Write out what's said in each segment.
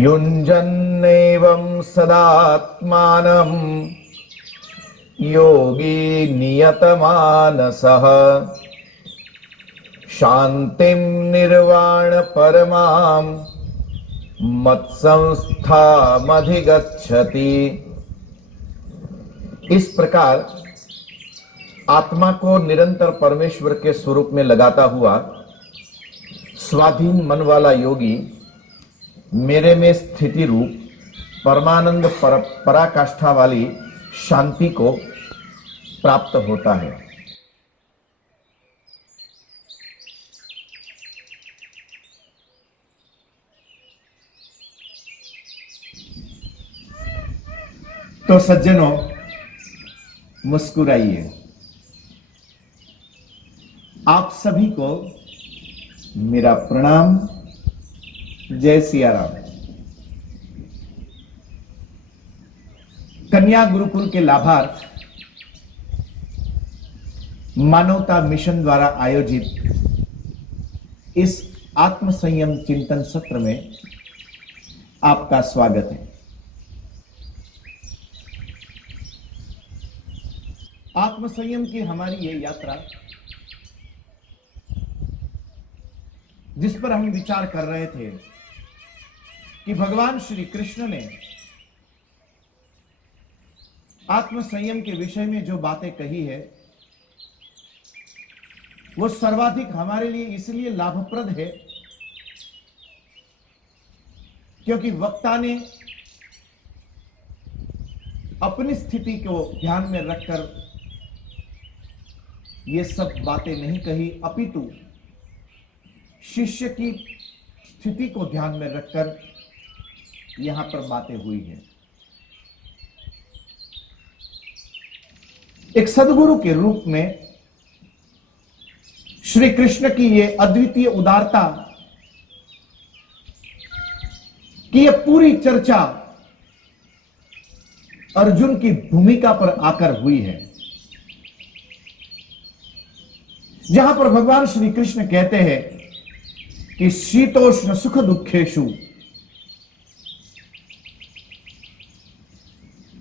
युञ्जन्नेवं सदात्मानं योगी नियतमानसः शांतिं निर्वाण परमां मत्संस्थामधिगच्छति। इस प्रकार आत्मा को निरंतर परमेश्वर के स्वरूप में लगाता हुआ स्वाधीन मन वाला योगी मेरे में स्थिति रूप परमानंद पराकाष्ठा वाली शांति को प्राप्त होता है। तो सज्जनों, मुस्कुराइए। आप सभी को मेरा प्रणाम। जय सिया राम। कन्या गुरुकुल के लाभार्थ मानवता मिशन द्वारा आयोजित इस आत्म संयम चिंतन सत्र में आपका स्वागत है। आत्म संयम की हमारी ये यात्रा, जिस पर हम विचार कर रहे थे कि भगवान श्री कृष्ण ने आत्म संयम के विषय में जो बातें कही है वो सर्वाधिक हमारे लिए इसलिए लाभप्रद है क्योंकि वक्ता ने अपनी स्थिति को ध्यान में रखकर ये सब बातें नहीं कही, अपितु शिष्य की स्थिति को ध्यान में रखकर यहां पर बातें हुई है। एक सद्गुरु के रूप में श्री कृष्ण की ये अद्वितीय उदारता की ये पूरी चर्चा अर्जुन की भूमिका पर आकर हुई है, जहां पर भगवान श्री कृष्ण कहते हैं कि शीतोष्ण सुख दुखेषु,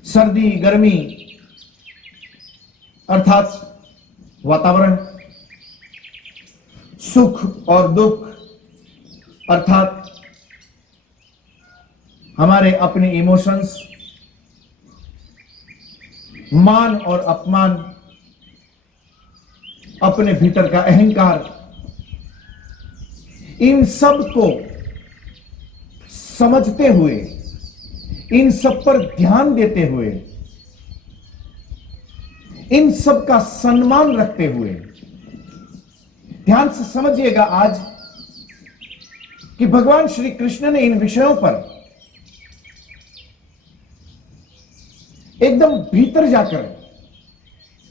सर्दी गर्मी अर्थात वातावरण, सुख और दुख अर्थात हमारे अपने इमोशंस, मान और अपमान, अपने भीतर का अहंकार, इन सब को समझते हुए, इन सब पर ध्यान देते हुए, इन सब का सम्मान रखते हुए, ध्यान से समझिएगा आज कि भगवान श्री कृष्ण ने इन विषयों पर एकदम भीतर जाकर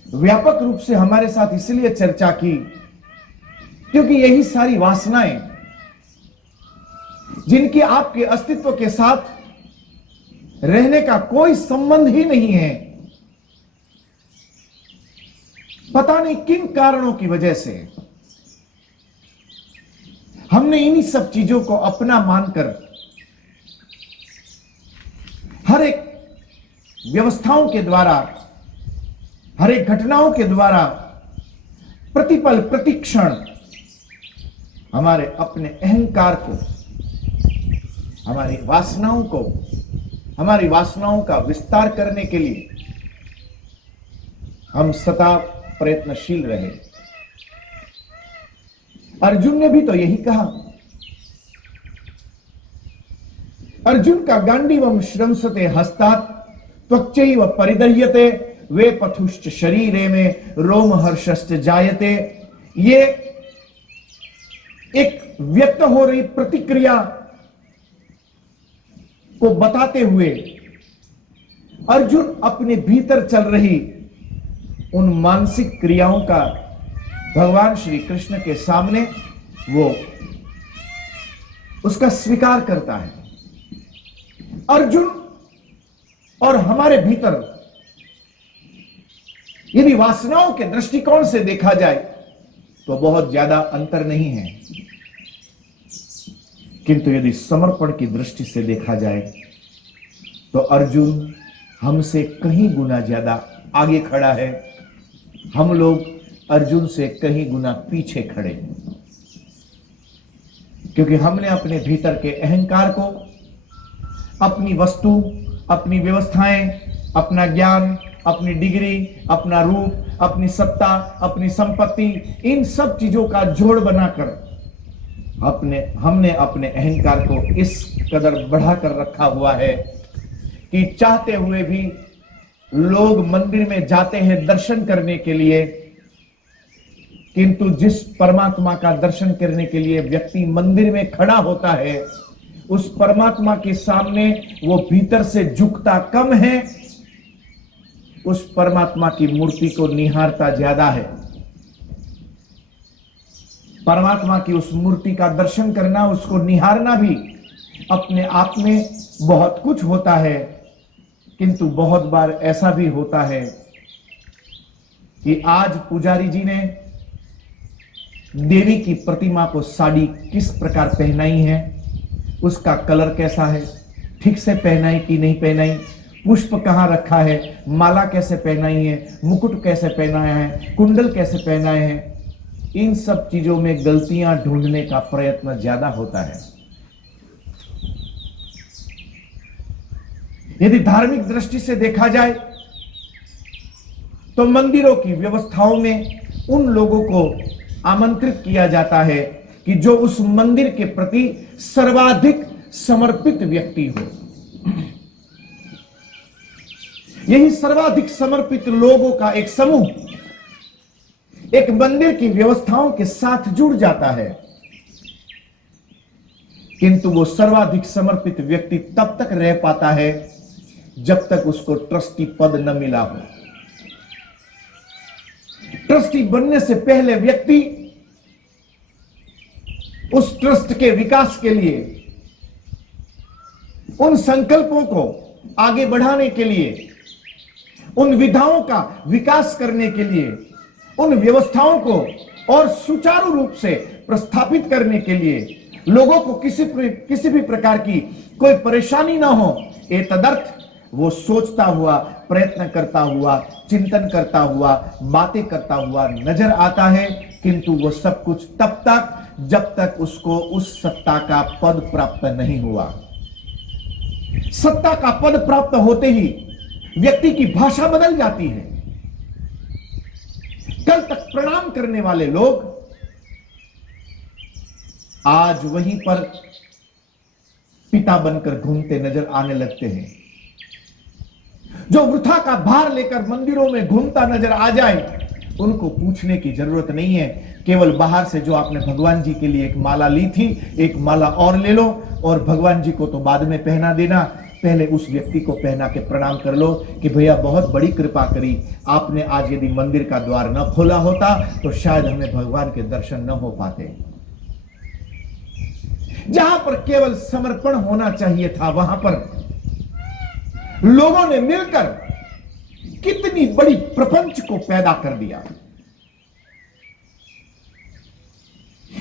व्यापक रूप से हमारे साथ इसलिए चर्चा की क्योंकि यही सारी वासनाएं जिनकी आपके अस्तित्व के साथ रहने का कोई संबंध ही नहीं है, पता नहीं किन कारणों की वजह से हमने इन्हीं सब चीजों को अपना मानकर हर एक व्यवस्थाओं के द्वारा, हर एक घटनाओं के द्वारा प्रतिपल प्रतिक्षण हमारे अपने अहंकार को, हमारी वासनाओं को, हमारी वासनाओं का विस्तार करने के लिए हम सदा प्रयत्नशील रहे। अर्जुन ने भी तो यही कहा। अर्जुन का गांडीवम श्रंसते हस्तात् त्वच्चैव परिदह्यते वे पथुश्च शरीरे में रोमहर्षश्च जायते। ये एक व्यक्त हो रही प्रतिक्रिया को बताते हुए अर्जुन अपने भीतर चल रही उन मानसिक क्रियाओं का भगवान श्री कृष्ण के सामने वो उसका स्वीकार करता है। अर्जुन और हमारे भीतर यदि वासनाओं के दृष्टिकोण से देखा जाए तो बहुत ज्यादा अंतर नहीं है, किंतु यदि समर्पण की दृष्टि से देखा जाए तो अर्जुन हमसे कहीं गुना ज्यादा आगे खड़ा है, हम लोग अर्जुन से कहीं गुना पीछे खड़े हैं, क्योंकि हमने अपने भीतर के अहंकार को, अपनी वस्तु, अपनी व्यवस्थाएं, अपना ज्ञान, अपनी डिग्री, अपना रूप, अपनी सत्ता, अपनी संपत्ति, इन सब चीजों का जोड़ बनाकर हमने अपने अहंकार को इस कदर बढ़ाकर रखा हुआ है कि चाहते हुए भी लोग मंदिर में जाते हैं दर्शन करने के लिए, किंतु जिस परमात्मा का दर्शन करने के लिए व्यक्ति मंदिर में खड़ा होता है, उस परमात्मा के सामने वो भीतर से झुकता कम है, उस परमात्मा की मूर्ति को निहारता ज्यादा है। परमात्मा की उस मूर्ति का दर्शन करना, उसको निहारना भी अपने आप में बहुत कुछ होता है, किंतु बहुत बार ऐसा भी होता है कि आज पुजारी जी ने देवी की प्रतिमा को साड़ी किस प्रकार पहनाई है, उसका कलर कैसा है, ठीक से पहनाई कि नहीं पहनाई, पुष्प कहां रखा है, माला कैसे पहनाई है, मुकुट कैसे पहनाया है, कुंडल कैसे पहनाए हैं, इन सब चीजों में गलतियां ढूंढने का प्रयत्न ज्यादा होता है। यदि धार्मिक दृष्टि से देखा जाए तो मंदिरों की व्यवस्थाओं में उन लोगों को आमंत्रित किया जाता है कि जो उस मंदिर के प्रति सर्वाधिक समर्पित व्यक्ति हो। यही सर्वाधिक समर्पित लोगों का एक समूह एक मंदिर की व्यवस्थाओं के साथ जुड़ जाता है, किंतु वो सर्वाधिक समर्पित व्यक्ति तब तक रह पाता है जब तक उसको ट्रस्टी पद न मिला हो। ट्रस्टी बनने से पहले व्यक्ति उस ट्रस्ट के विकास के लिए, उन संकल्पों को आगे बढ़ाने के लिए, उन विधाओं का विकास करने के लिए, उन व्यवस्थाओं को और सुचारू रूप से प्रस्थापित करने के लिए, लोगों को किसी भी प्रकार की कोई परेशानी ना हो, ये तदर्थ वो सोचता हुआ, प्रयत्न करता हुआ, चिंतन करता हुआ, बातें करता हुआ नजर आता है, किंतु वो सब कुछ तब तक जब तक उसको उस सत्ता का पद प्राप्त नहीं हुआ। सत्ता का पद प्राप्त होते ही व्यक्ति की भाषा बदल जाती है। कल तक प्रणाम करने वाले लोग आज वहीं पर पिता बनकर घूमते नजर आने लगते हैं। जो वृथा का भार लेकर मंदिरों में घूमता नजर आ जाए, उनको पूछने की जरूरत नहीं है, केवल बाहर से जो आपने भगवान जी के लिए एक माला ली थी, एक माला और ले लो और भगवान जी को तो बाद में पहना देना, पहले उस व्यक्ति को पहना के प्रणाम कर लो कि भैया बहुत बड़ी कृपा करी आपने, आज यदि मंदिर का द्वार न खोला होता तो शायद हमें भगवान के दर्शन न हो पाते। जहां पर केवल समर्पण होना चाहिए था, वहां पर लोगों ने मिलकर कितनी बड़ी प्रपंच को पैदा कर दिया।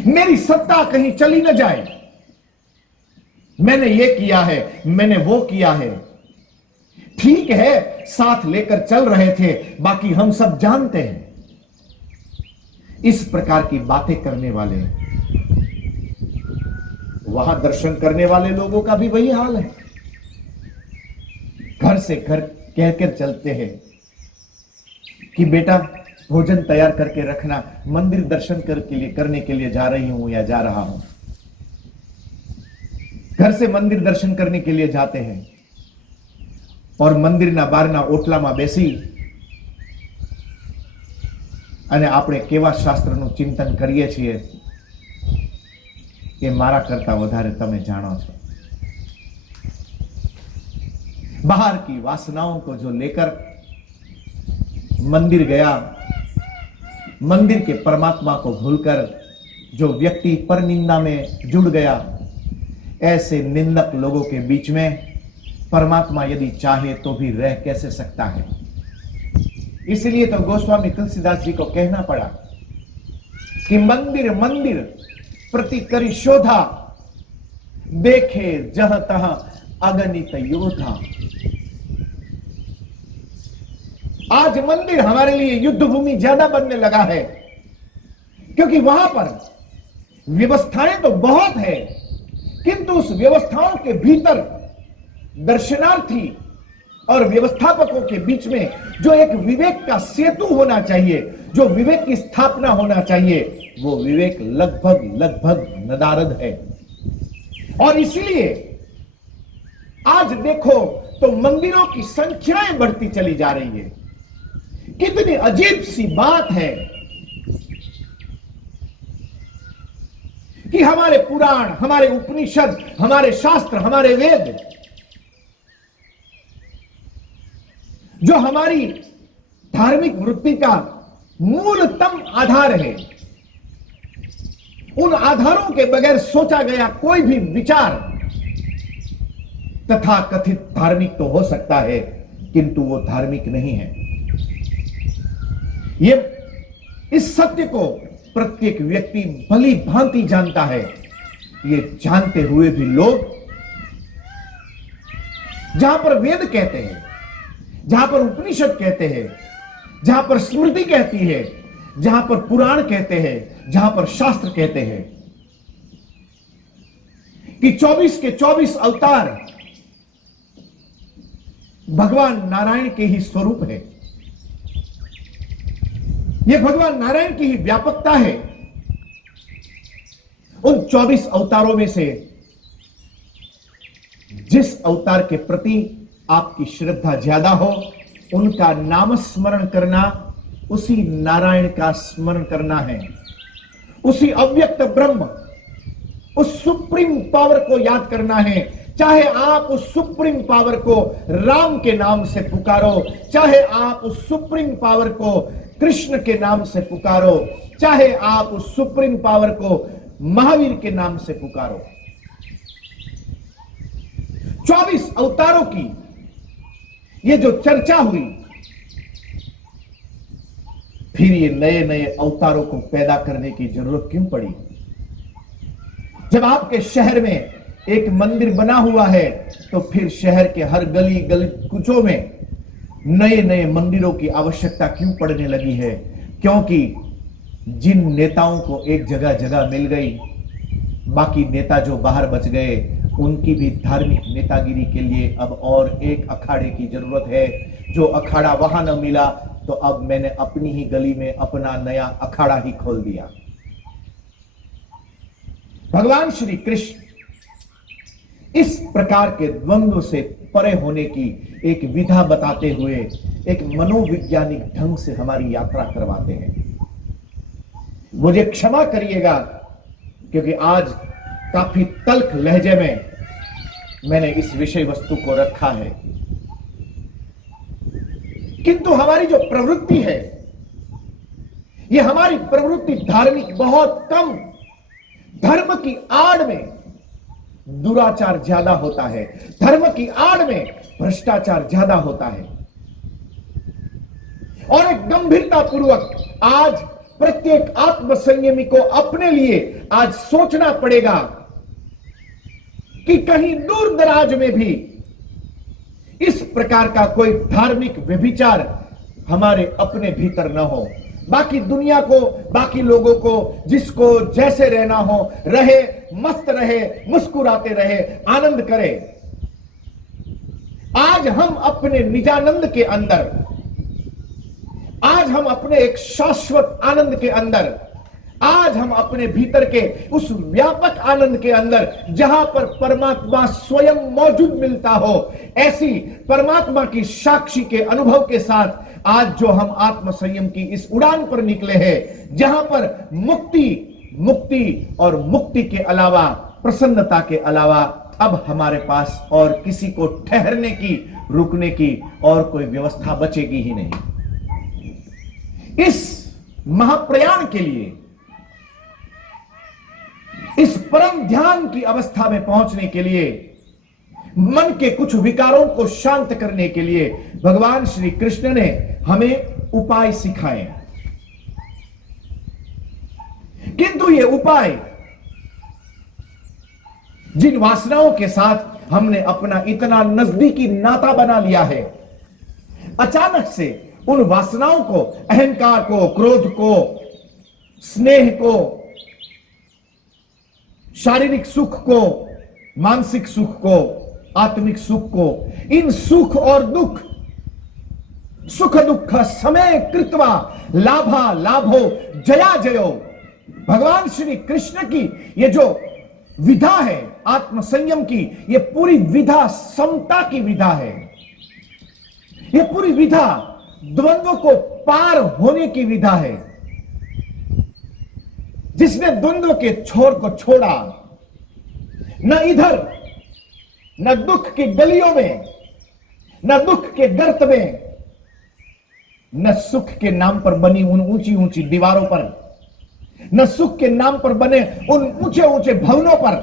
मेरी सत्ता कहीं चली न जाए, मैंने ये किया है, मैंने वो किया है, ठीक है साथ लेकर चल रहे थे, बाकी हम सब जानते हैं। इस प्रकार की बातें करने वाले, वहां दर्शन करने वाले लोगों का भी वही हाल है। घर से घर कहकर चलते हैं कि बेटा भोजन तैयार करके रखना, मंदिर दर्शन करने के लिए जा रही हूं या जा रहा हूं। घर से मंदिर दर्शन करने के लिए जाते हैं और મંદિરના બહારના ઓટલામાં બેસી અને આપણે કેવા શાસ્ત્રનું ચિંતન કરીએ છીએ એ મારા કરતા વધારે તમે જાણો છો। बाहर की वासनाओं को जो लेकर मंदिर गया, मंदिर के परमात्मा को भूलकर जो व्यक्ति पर निंदा में जुड़ गया, ऐसे निंदक लोगों के बीच में परमात्मा यदि चाहे तो भी रह कैसे सकता है। इसलिए तो गोस्वामी तुलसीदास जी को कहना पड़ा कि मंदिर मंदिर प्रति करी शोधा, देखे जहां तहां अगणित योद्धा। आज मंदिर हमारे लिए युद्ध भूमि ज्यादा बनने लगा है, क्योंकि वहां पर व्यवस्थाएं तो बहुत है, किंतु उस व्यवस्थाओं के भीतर दर्शनार्थी और व्यवस्थापकों के बीच में जो एक विवेक का सेतु होना चाहिए, जो विवेक की स्थापना होना चाहिए, वो विवेक लगभग नदारद है। और इसलिए आज देखो तो मंदिरों की संख्याएं बढ़ती चली जा रही है। कितनी अजीब सी बात है कि हमारे पुराण, हमारे उपनिषद, हमारे शास्त्र, हमारे वेद, जो हमारी धार्मिक वृत्ति का मूलतम आधार है, उन आधारों के बगैर सोचा गया कोई भी विचार तथा कथित धार्मिक तो हो सकता है, किंतु वो धार्मिक नहीं है। ये इस सत्य को प्रत्येक व्यक्ति भली भांति जानता है। ये जानते हुए भी लोग जहां पर वेद कहते हैं, जहां पर उपनिषद कहते हैं, जहां पर स्मृति कहती है, जहां पर पुराण कहते हैं, जहां पर शास्त्र कहते हैं कि 24 के 24 अवतार भगवान नारायण के ही स्वरूप है, यह भगवान नारायण की ही व्यापकता है। उन 24 अवतारों में से जिस अवतार के प्रति आपकी श्रद्धा ज्यादा हो, उनका नाम स्मरण करना उसी नारायण का स्मरण करना है, उसी अव्यक्त ब्रह्म, उस सुप्रीम पावर को याद करना है। चाहे आप उस सुप्रीम पावर को राम के नाम से पुकारो, चाहे आप उस सुप्रीम पावर को कृष्ण के नाम से पुकारो, चाहे आप उस सुप्रीम पावर को महावीर के नाम से पुकारो। 24 अवतारों की ये जो चर्चा हुई, फिर ये नए नए अवतारों को पैदा करने की जरूरत क्यों पड़ी? जब आपके शहर में एक मंदिर बना हुआ है, तो फिर शहर के हर गली गली कुचों में नए नए मंदिरों की आवश्यकता क्यों पड़ने लगी है? क्योंकि जिन नेताओं को एक जगह जगह मिल गई, बाकी नेता जो बाहर बच गए, उनकी भी धार्मिक नेतागिरी के लिए अब और एक अखाड़े की जरूरत है। जो अखाड़ा वहां न मिला, तो अब मैंने अपनी ही गली में अपना नया अखाड़ा ही खोल दिया। भगवान श्री कृष्ण इस प्रकार के द्वंद्व से परे होने की एक विधा बताते हुए एक मनोवैज्ञानिक ढंग से हमारी यात्रा करवाते हैं। मुझे क्षमा करिएगा, क्योंकि आज काफी तल्ख लहजे में मैंने इस विषय वस्तु को रखा है, किंतु हमारी जो प्रवृत्ति है, यह हमारी प्रवृत्ति धार्मिक बहुत कम, धर्म की आड़ में दुराचार ज्यादा होता है, धर्म की आड़ में भ्रष्टाचार ज्यादा होता है। और एक गंभीरता पूर्वक आज प्रत्येक आत्मसंयमी को अपने लिए आज सोचना पड़ेगा कि कहीं दूर दराज में भी इस प्रकार का कोई धार्मिक व्यभिचार हमारे अपने भीतर न हो। बाकी दुनिया को, बाकी लोगों को जिसको जैसे रहना हो रहे, मस्त रहे, मुस्कुराते रहे, आनंद करे। आज हम अपने निजानंद के अंदर, आज हम अपने एक शाश्वत आनंद के अंदर, आज हम अपने भीतर के उस व्यापक आनंद के अंदर, जहां पर परमात्मा स्वयं मौजूद मिलता हो, ऐसी परमात्मा की साक्षी के अनुभव के साथ आज जो हम आत्म संयम की इस उड़ान पर निकले हैं, जहां पर मुक्ति और मुक्ति के अलावा, प्रसन्नता के अलावा अब हमारे पास और किसी को ठहरने की, रुकने की और कोई व्यवस्था बचेगी ही नहीं। इस महाप्रयाण के लिए, इस परम ध्यान की अवस्था में पहुंचने के लिए, मन के कुछ विकारों को शांत करने के लिए भगवान श्री कृष्ण ने हमें उपाय सिखाए। किंतु ये उपाय जिन वासनाओं के साथ हमने अपना इतना नजदीकी नाता बना लिया है, अचानक से उन वासनाओं को, अहंकार को, क्रोध को, स्नेह को, शारीरिक सुख को, मानसिक सुख को, आत्मिक सुख को, इन सुख और दुख, सुख दुख समय कृत्वा लाभा लाभो जया जयो, भगवान श्री कृष्ण की ये जो विधा है आत्म संयम की, ये पूरी विधा समता की विधा है। ये पूरी विधा द्वंद्व को पार होने की विधा है। जिसने द्वंद्व के छोर को छोड़ा, न इधर, न दुख की गलियों में, न दुख के गर्त में, न सुख के नाम पर बनी उन ऊंची ऊंची दीवारों पर, न सुख के नाम पर बने उन ऊंचे ऊंचे भवनों पर।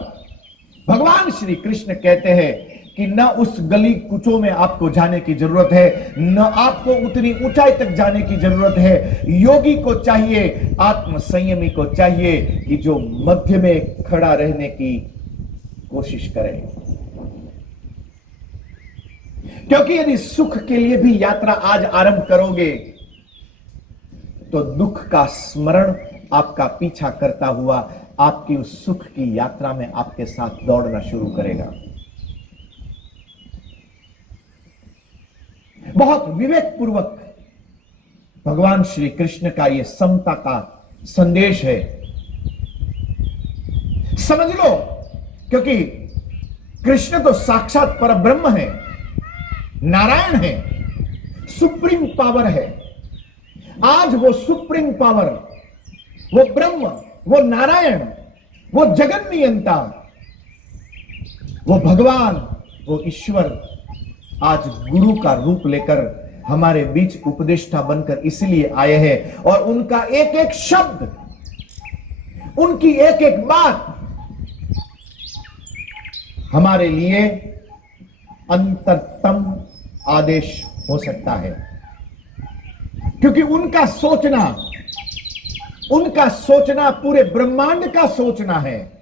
भगवान श्री कृष्ण कहते हैं कि न उस गली कुचों में आपको जाने की जरूरत है, न आपको उतनी ऊंचाई तक जाने की जरूरत है। योगी को चाहिए, आत्म संयमी को चाहिए कि जो मध्य में खड़ा रहने की कोशिश करे। क्योंकि यदि सुख के लिए भी यात्रा आज आरंभ करोगे तो दुख का स्मरण आपका पीछा करता हुआ आपकी उस सुख की यात्रा में आपके साथ दौड़ना शुरू करेगा। बहुत विवेक पूर्वक भगवान श्री कृष्ण का यह समता का संदेश है, समझ लो। क्योंकि कृष्ण तो साक्षात परब्रह्म है, नारायण है, सुप्रीम पावर है। आज वो सुप्रीम पावर, वो ब्रह्म, वो नारायण, वो जगन नियंता, वो भगवान, वो ईश्वर आज गुरु का रूप लेकर हमारे बीच उपदेष्टा बनकर इसलिए आए हैं। और उनका एक एक शब्द, उनकी एक एक बात हमारे लिए अंतरतम आदेश हो सकता है। क्योंकि उनका सोचना पूरे ब्रह्मांड का सोचना है।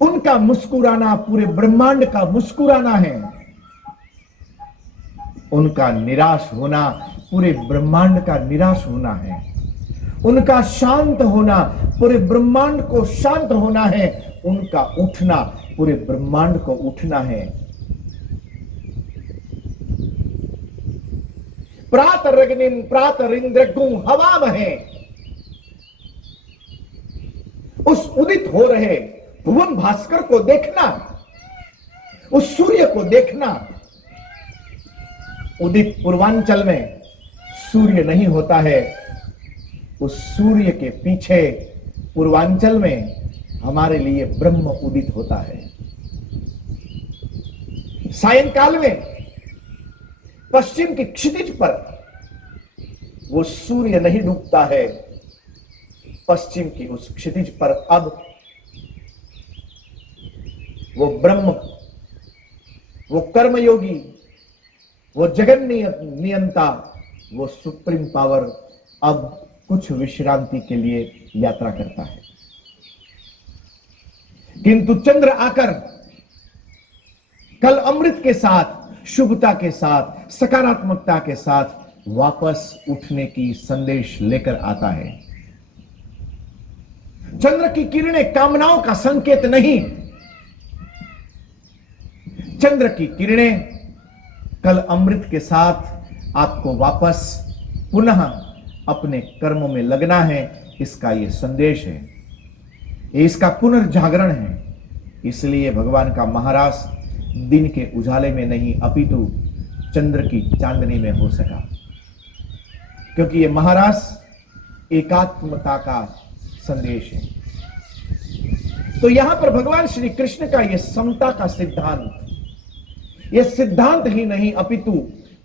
उनका मुस्कुराना पूरे ब्रह्मांड का मुस्कुराना है। उनका निराश होना पूरे ब्रह्मांड का निराश होना है। उनका शांत होना पूरे ब्रह्मांड को शांत होना है। उनका उठना पूरे ब्रह्मांड को उठना है। प्रातरग्निं प्रातरिंद्रगुं हवामहे, उस उदित हो रहे भुवन भास्कर को देखना, उस सूर्य को देखना। उदित पूर्वांचल में सूर्य नहीं होता है, उस सूर्य के पीछे पूर्वांचल में हमारे लिए ब्रह्म उदित होता है। सायंकाल में पश्चिम की क्षितिज पर वो सूर्य नहीं डूबता है, पश्चिम की उस क्षितिज पर अब वो ब्रह्म, वो कर्मयोगी, वो जगन नियंता, वो सुप्रीम पावर अब कुछ विश्रांति के लिए यात्रा करता है। किंतु चंद्र आकर कल अमृत के साथ, शुभता के साथ, सकारात्मकता के साथ वापस उठने की संदेश लेकर आता है। चंद्र की किरणें कामनाओं का संकेत नहीं, चंद्र की किरणें कल अमृत के साथ आपको वापस पुनः अपने कर्मों में लगना है, इसका यह संदेश है, ये इसका पुनर्जागरण है। इसलिए भगवान का महारास दिन के उजाले में नहीं अपितु चंद्र की चांदनी में हो सका, क्योंकि यह महारास एकात्मता का संदेश है। तो यहां पर भगवान श्री कृष्ण का यह समता का सिद्धांत, यह सिद्धांत ही नहीं अपितु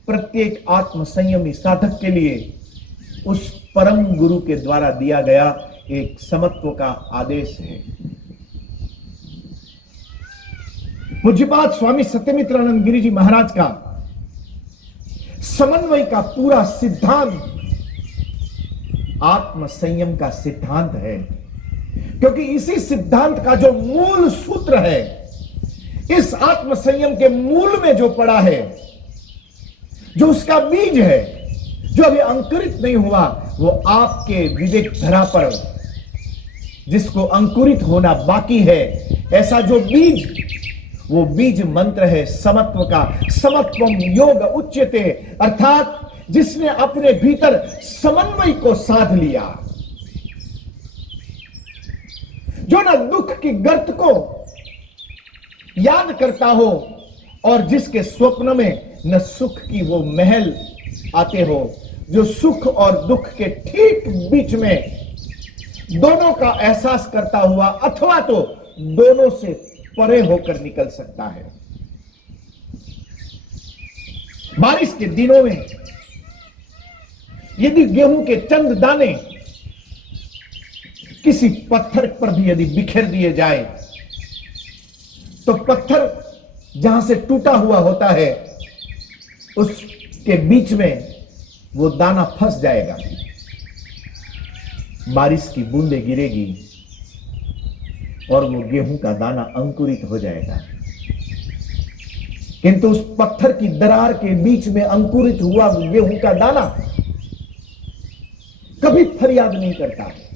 प्रत्येक आत्म संयमी साधक के लिए उस परम गुरु के द्वारा दिया गया एक समत्व का आदेश है। पूज्यपाद स्वामी सत्यमित्रानंद गिरि जी महाराज का समन्वय का पूरा सिद्धांत आत्म संयम का सिद्धांत है। क्योंकि इसी सिद्धांत का जो मूल सूत्र है, इस आत्म संयम के मूल में जो पड़ा है, जो उसका बीज है, जो अभी अंकुरित नहीं हुआ, वो आपके विवेक धरा पर जिसको अंकुरित होना बाकी है, ऐसा जो बीज, वो बीज मंत्र है समत्व का। समत्वम योग उच्यते, अर्थात जिसने अपने भीतर समन्वय को साध लिया, जो ना दुख की गर्त को याद करता हो और जिसके स्वप्न में न सुख की वो महल आते हो, जो सुख और दुख के ठीक बीच में दोनों का एहसास करता हुआ अथवा तो दोनों से परे होकर निकल सकता है। बारिश के दिनों में यदि गेहूं के चंद दाने किसी पत्थर पर भी यदि बिखेर दिए जाए, तो पत्थर जहां से टूटा हुआ होता है, उसके बीच में वो दाना फंस जाएगा। बारिश की बूंदें गिरेगी और वो गेहूं का दाना अंकुरित हो जाएगा। किंतु उस पत्थर की दरार के बीच में अंकुरित हुआ गेहूं का दाना कभी फरियाद नहीं करता है।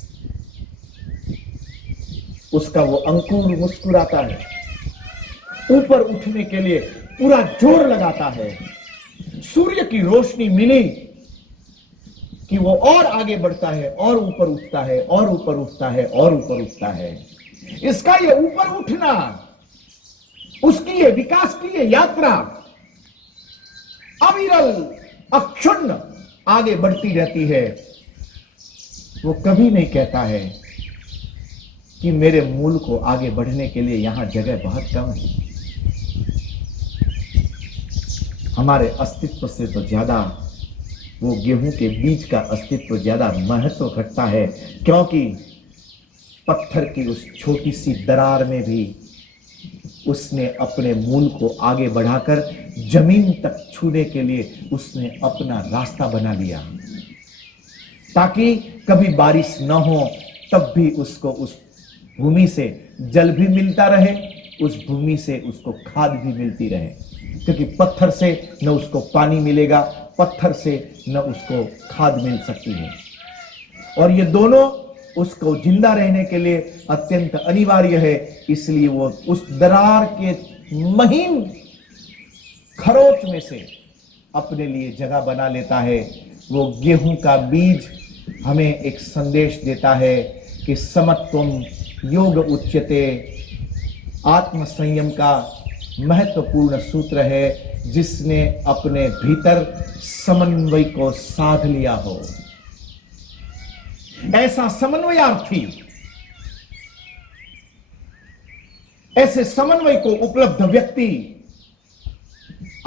उसका वो अंकुर मुस्कुराता है, ऊपर उठने के लिए पूरा जोर लगाता है। सूर्य की रोशनी मिली कि वो और आगे बढ़ता है, और ऊपर उठता है, और ऊपर उठता है, और ऊपर उठता है। इसका ये ऊपर उठना, उसकी ये विकास की ये यात्रा अविरल अक्षुण्ण आगे बढ़ती रहती है। वो कभी नहीं कहता है कि मेरे मूल को आगे बढ़ने के लिए यहां जगह बहुत कम है। हमारे अस्तित्व से तो ज्यादा वो गेहूं के बीज का अस्तित्व ज्यादा महत्व रखता है, क्योंकि पत्थर की उस छोटी सी दरार में भी उसने अपने मूल को आगे बढ़ाकर जमीन तक छूने के लिए उसने अपना रास्ता बना लिया, ताकि कभी बारिश न हो तब भी उसको उस भूमि से जल भी मिलता रहे, उस भूमि से उसको खाद भी मिलती रहे। क्योंकि पत्थर से न उसको पानी मिलेगा, पत्थर से न उसको खाद मिल सकती है, और ये दोनों उसको जिंदा रहने के लिए अत्यंत अनिवार्य है। इसलिए वो उस दरार के महीन खरोच में से अपने लिए जगह बना लेता है। वो गेहूं का बीज हमें एक संदेश देता है कि समत्वम योग उच्यते, आत्म संयम का महत्वपूर्ण सूत्र है, जिसने अपने भीतर समन्वय को साध लिया हो। ऐसा समन्वयार्थी, ऐसे समन्वय को उपलब्ध व्यक्ति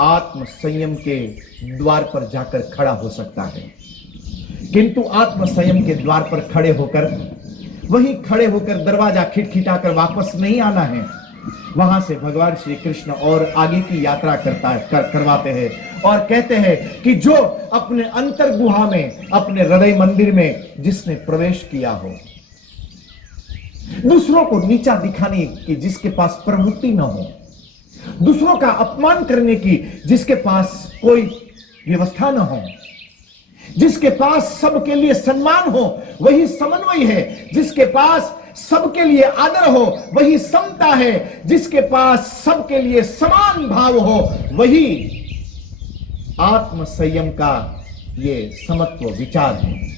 आत्म संयम के द्वार पर जाकर खड़ा हो सकता है। किंतु आत्म संयम के द्वार पर खड़े होकर दरवाजा खिटखिटाकर वापस नहीं आना है। वहां से भगवान श्री कृष्ण और आगे की यात्रा करवाते हैं और कहते हैं कि जो अपने अंतर गुहा में, अपने हृदय मंदिर में जिसने प्रवेश किया हो, दूसरों को नीचा दिखाने की जिसके पास प्रवृत्ति न हो, दूसरों का अपमान करने की जिसके पास कोई व्यवस्था न हो, जिसके पास सबके लिए सम्मान हो, वही समन्वय है। जिसके पास सबके लिए आदर हो, वही समता है। जिसके पास सबके लिए समान भाव हो, वही आत्म संयम का ये समत्व विचार है।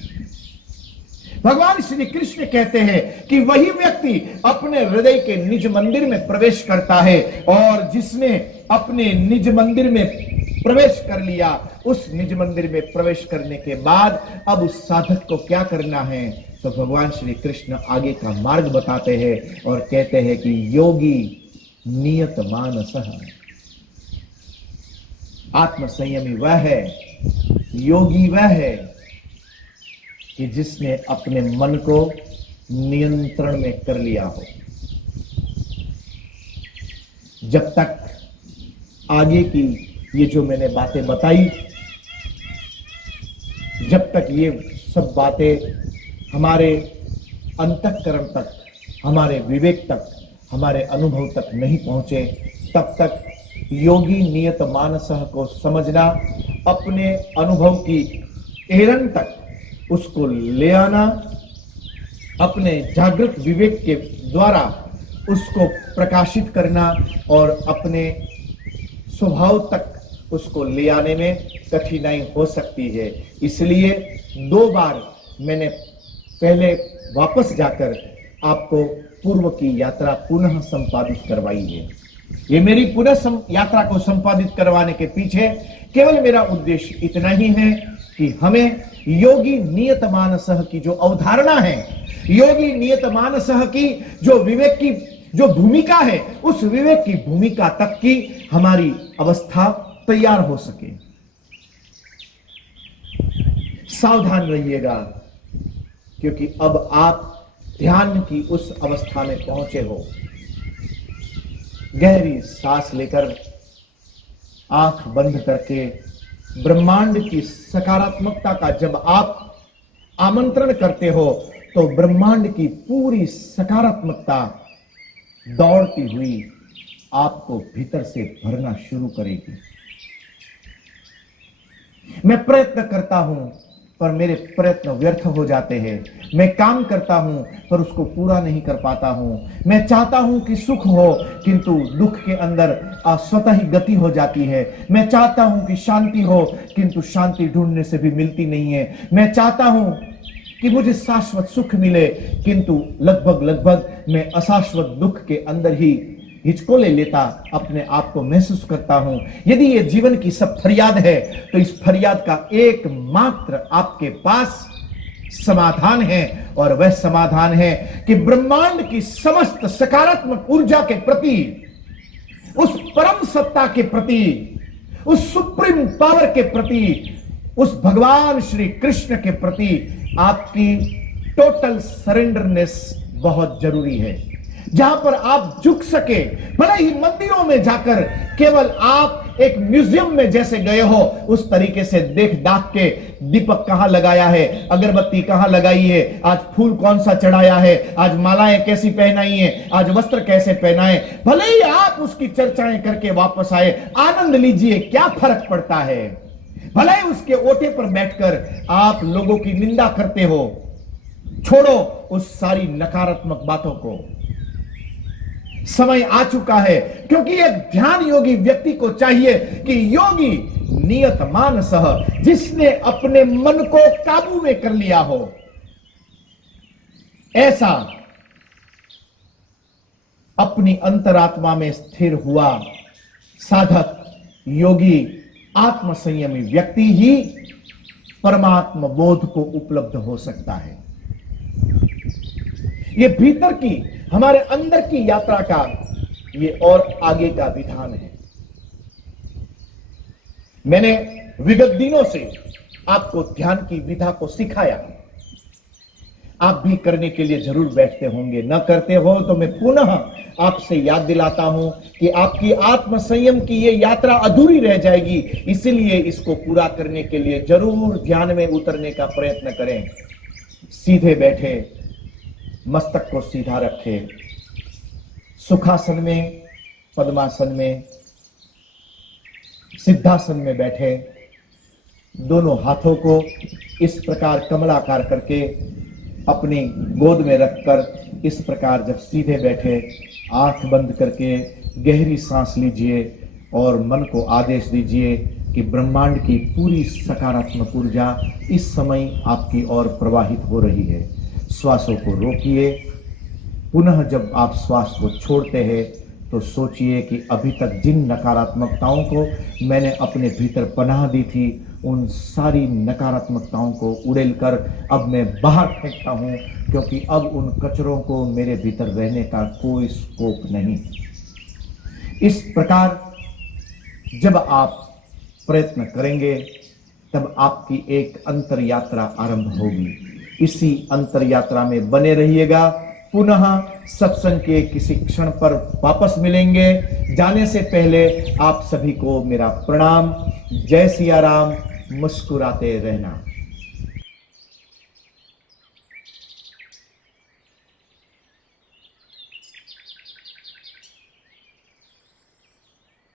भगवान श्री कृष्ण कहते हैं कि वही व्यक्ति अपने हृदय के निज मंदिर में प्रवेश करता है, और जिसने अपने निज मंदिर में प्रवेश कर लिया, उस निज मंदिर में प्रवेश करने के बाद अब उस साधक को क्या करना है, तो भगवान श्री कृष्ण आगे का मार्ग बताते हैं और कहते हैं कि योगी नियत मानसः, आत्म संयमी वह है, योगी वह है कि जिसने अपने मन को नियंत्रण में कर लिया हो। जब तक आगे की ये जो मैंने बातें बताई, जब तक ये सब बातें हमारे अंतःकरण तक हमारे विवेक तक, हमारे अनुभव तक नहीं पहुंचे, तब तक योगी नियत मानसः को समझना, अपने अनुभव की एरन तक उसको ले आना, अपने जागृत विवेक के द्वारा उसको प्रकाशित करना और अपने स्वभाव तक उसको ले आने में कठिनाई हो सकती है। इसलिए 2 बार मैंने पहले वापस जाकर आपको पूर्व की यात्रा पुनः संपादित करवाई है। ये मेरी पुनः यात्रा को संपादित करवाने के पीछे केवल मेरा उद्देश्य इतना ही है कि हमें योगी नियत मानसः की जो अवधारणा है, योगी नियत मानसः की जो विवेक की जो भूमिका है, उस विवेक की भूमिका तक की हमारी अवस्था तैयार हो सके। सावधान रहिएगा, क्योंकि अब आप ध्यान की उस अवस्था में पहुंचे हो। गहरी सांस लेकर आंख बंद करके ब्रह्मांड की सकारात्मकता का जब आप आमंत्रण करते हो, तो ब्रह्मांड की पूरी सकारात्मकता दौड़ती हुई आपको भीतर से भरना शुरू करेगी। मैं प्रयत्न करता हूं पर मेरे प्रयत्न व्यर्थ हो जाते हैं। मैं काम करता हूं पर उसको पूरा नहीं कर पाता हूं। मैं चाहता हूं कि सुख हो, किंतु दुख के अंदर स्वतः ही गति हो जाती है। मैं चाहता हूं कि शांति हो, किंतु शांति ढूंढने से भी मिलती नहीं है। मैं चाहता हूं कि मुझे शाश्वत सुख मिले, किंतु लगभग मैं अशाश्वत दुख के अंदर ही हिचकोले लेता अपने आप को महसूस करता हूं। यदि ये जीवन की सब फरियाद है, तो इस फरियाद का एकमात्र आपके पास समाधान है, और वह समाधान है कि ब्रह्मांड की समस्त सकारात्मक ऊर्जा के प्रति, उस परम सत्ता के प्रति, उस सुप्रीम पावर के प्रति, उस भगवान श्री कृष्ण के प्रति आपकी टोटल सरेंडरनेस बहुत जरूरी है। जहां पर आप झुक सके, भले ही मंदिरों में जाकर केवल आप एक म्यूजियम में जैसे गए हो उस तरीके से देख दाख के, दीपक कहां लगाया है, अगरबत्ती कहां लगाई है, आज फूल कौन सा चढ़ाया है, आज मालाएं कैसी पहनाई है, आज वस्त्र कैसे पहनाए, भले ही आप उसकी चर्चाएं करके वापस आए, आनंद लीजिए, क्या फर्क पड़ता है। भले ही उसके ओटे पर बैठकर आप लोगों की निंदा करते हो, छोड़ो उस सारी नकारात्मक बातों को। समय आ चुका है, क्योंकि एक ध्यान योगी व्यक्ति को चाहिए कि योगी नियत मानसः, जिसने अपने मन को काबू में कर लिया हो, ऐसा अपनी अंतरात्मा में स्थिर हुआ साधक योगी आत्म संयमी व्यक्ति ही परमात्मा बोध को उपलब्ध हो सकता है। ये भीतर की, हमारे अंदर की यात्रा का ये और आगे का विधान है। मैंने विगत दिनों से आपको ध्यान की विधा को सिखाया, आप भी करने के लिए जरूर बैठते होंगे। न करते हो तो मैं पुनः आपसे याद दिलाता हूं कि आपकी आत्म संयम की ये यात्रा अधूरी रह जाएगी। इसलिए इसको पूरा करने के लिए जरूर ध्यान में उतरने का प्रयत्न करें। सीधे बैठे, मस्तक को सीधा रखे, सुखासन में, पद्मासन में, सिद्धासन में बैठे, दोनों हाथों को इस प्रकार कमलाकार करके अपनी गोद में रखकर इस प्रकार जब सीधे बैठे, आंख बंद करके गहरी सांस लीजिए और मन को आदेश दीजिए कि ब्रह्मांड की पूरी सकारात्मक ऊर्जा इस समय आपकी ओर प्रवाहित हो रही है। श्वासों को रोकिए। पुनः जब आप श्वास को छोड़ते हैं तो सोचिए कि अभी तक जिन नकारात्मकताओं को मैंने अपने भीतर पनाह दी थी, उन सारी नकारात्मकताओं को उड़ेल कर अब मैं बाहर फेंकता हूं, क्योंकि अब उन कचरों को मेरे भीतर रहने का कोई स्कोप नहीं। इस प्रकार जब आप प्रयत्न करेंगे तब आपकी एक अंतर यात्रा आरंभ होगी। इसी अंतर यात्रा में बने रहिएगा। पुनः सत्संग के किसी क्षण पर वापस मिलेंगे। जाने से पहले आप सभी को मेरा प्रणाम। जय सिया राम। मुस्कुराते रहना।